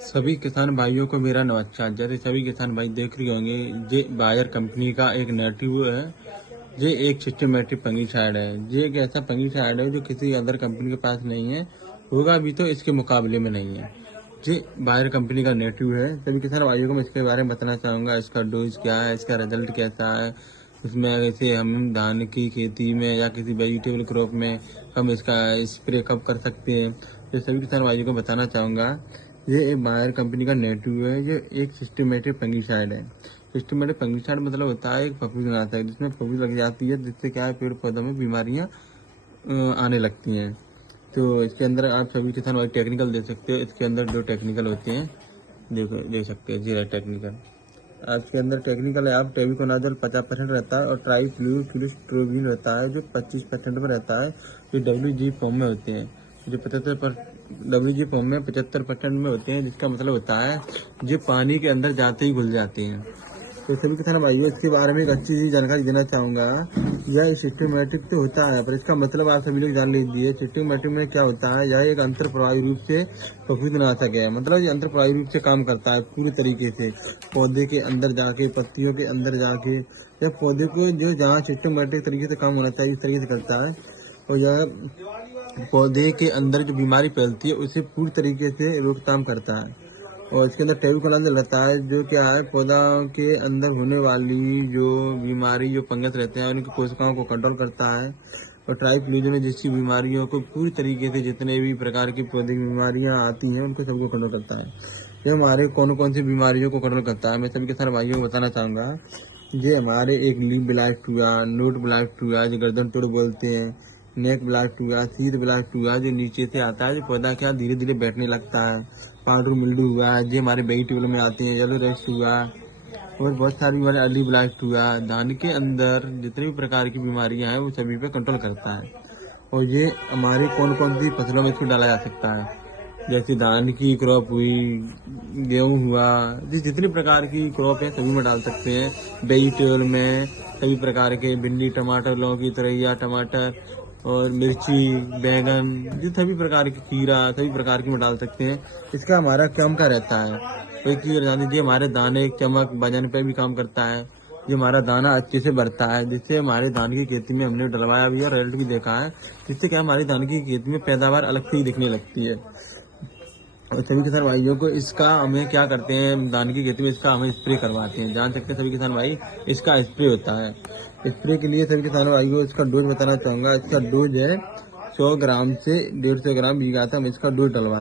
सभी किसान भाइयों को मेरा नमस्कार। जैसे सभी किसान भाई देख रहे होंगे, ये बायर कंपनी का एक नेटिव है। ये एक सिस्टमेटिक फंगिसाइड है। ये एक ऐसा फंगिसाइड है जो किसी अदर कंपनी के पास नहीं है, होगा भी तो इसके मुकाबले में नहीं है। ये बायर कंपनी का नेटिव है। सभी किसान भाइयों को मैं इसके बारे में बताना चाहूँगा। इसका डोज क्या है, इसका रिजल्ट कैसा है, उसमें जैसे हम धान की खेती में या किसी वेजिटेबल क्रॉप में हम इसका स्प्रे कब कर सकते हैं, ये सभी किसान भाइयों को बताना चाहूँगा। ये एक बायर कंपनी का नेटिव है। ये एक सिस्टमेटिक फंगिसाइड है। सिस्टमेटिक फंगिसाइड मतलब होता है एक फफूंदनाशक है, जिसमें फफूंद लग जाती है, जिससे क्या है पेड़ पौधों में बीमारियां आने लगती हैं। तो इसके अंदर आप सभी किसान भाई टेक्निकल दे सकते हो। इसके अंदर जो टेक्निकल होते हैं देखो दे सकते हैं। जीरा टेक्निकल आज के अंदर टेक्निकल है। आप टेबिकोनाजोल 50% रहता है और ट्राइफ्लूरोफिलिस्ट्रोबिन रहता है जो 25% में रहता है। जो WG फॉर्म में होते हैं, जो 75 WG फॉर्म में 75% में होते हैं, जिसका मतलब होता है जो पानी के अंदर जाते ही घुल जाते हैं। तो सभी किसान भाइयों इसके बारे में एक अच्छी सी जानकारी देना चाहूँगा। यह सिस्टमेटिक तो होता है, पर इसका मतलब आप सभी लोग जान लीजिए। सिस्टमेटिक में क्या होता है, यह एक अंतर प्रभावी रूप से फफूंदनाशक है। मतलब ये अंतर प्रभावी रूप से काम करता है पूरी तरीके से, पौधे के अंदर जाके, पत्तियों के अंदर जाके, या पौधे को जो जहाँ सिस्टमेटिक तरीके से काम होना चाहिए उस तरीके से करता है। और यह पौधे के अंदर जो बीमारी फैलती है उसे पूरी तरीके से रोकथाम करता है। और इसके अंदर टेबिकोनाजोल रहता है, जो क्या है पौधा के अंदर होने वाली जो बीमारी, जो फंगस रहते हैं उनकी कोशिकाओं को कंट्रोल करता है। और ट्राइफ्लूजन में जिसकी बीमारियों को पूरी तरीके से, जितने भी प्रकार की पौधे की बीमारियां आती हैं उनको सबको कंट्रोल करता है। ये हमारे कौन कौन सी बीमारियों को कंट्रोल करता है मैं सभी के सारे भाइयों को बताना चाहूँगा। ये हमारे एक लीफ ब्लाइट हुआ, नोट ब्लाइट हुआ जो गर्दन तोड़ बोलते हैं, नेक ब्लाइट हुआ, सीध ब्लाइट हुआ जो नीचे से आता है, जो पौधा क्या धीरे धीरे बैठने लगता है, पाउडर मिल्डू हुआ जो हमारे वेजिटेबल में आते हैं, येलो रेस्ट हुआ, और बहुत सारी बीमारी, अर्ली ब्लाइट हुआ। धान के अंदर जितनी भी प्रकार की बीमारियां हैं वो सभी पे कंट्रोल करता है। और ये हमारी कौन कौन सी फसलों में इसको डाला जा सकता है, जैसे धान की क्रॉप हुई, गेहूं हुआ, जितनी प्रकार की क्रॉप है सभी में डाल सकते हैं। वेजिटेबल में सभी प्रकार के भिंडी, टमाटर, लौकी, तुरैया, टमाटर और मिर्ची, बैगन, जो सभी प्रकार की खीरा, सभी प्रकार की में डाल सकते हैं। इसका हमारा काम का रहता है, तो एक चीज जान दीजिए, हमारे दाने चमक वजन पे भी काम करता है। ये हमारा दाना अच्छे से बढ़ता है, जिससे हमारे धान की खेती में हमने डलवाया भी है, रिजल्ट भी देखा है, जिससे क्या हमारी धान की खेती में पैदावार अलग से ही दिखने लगती है। और सभी किसान भाइयों को इसका हमें क्या करते हैं, धान की खेती में इसका हमें स्प्रे करवाते हैं। जान सकते हैं सभी किसान भाई, इसका स्प्रे होता है। स्प्रे के लिए सभी किसान भाइयों को इसका डोज बताना चाहूँगा। इसका डोज है 100 ग्राम से 150 ग्राम बीघा था, हम इसका डोज डलवा